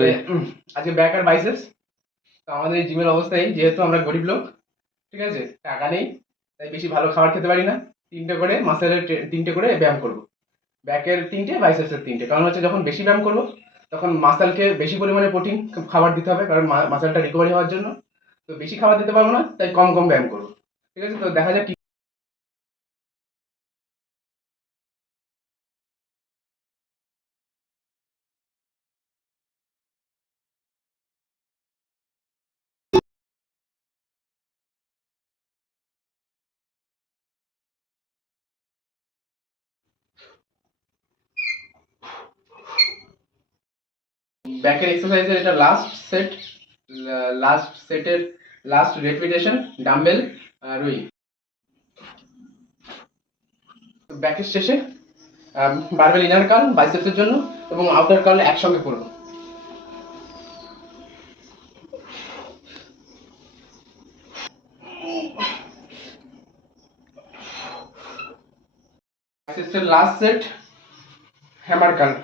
তাহলে আজকে ব্যাক আর বাইসেপস। তো আমাদের এই জিমের অবস্থায় যেহেতু আমরা গরিব লোক, ঠিক আছে, টাকা নেই, তাই বেশি ভালো খাবার খেতে পারি না। তিনটে করে মাসেলের তিনটে করে ব্যায়াম করবো। ব্যাকের তিনটে, বাইসেপসের তিনটে। কারণ হচ্ছে যখন বেশি ব্যায়াম করবো তখন মাসেলকে বেশি পরিমাণে প্রোটিন খাবার দিতে হবে, কারণ মাসেলটা রিকভারি হওয়ার জন্য। তো বেশি খাবার দিতে পারবো না, তাই কম কম ব্যায়াম করবো। ঠিক আছে, তো দেখা যাক ব্যাকের এক্সারসাইজের এটা লাস্ট সেট। লাস্ট সেটের লাস্ট রেপিটেশন, ডাম্বেল রুই। ব্যাকের শেষে বারবেল ইনার কার্ল বাইসেপসের জন্য এবং আউটার কার্ল একসঙ্গে করবো। বাইসেপসের লাস্ট সেট হ্যামার কার্ল।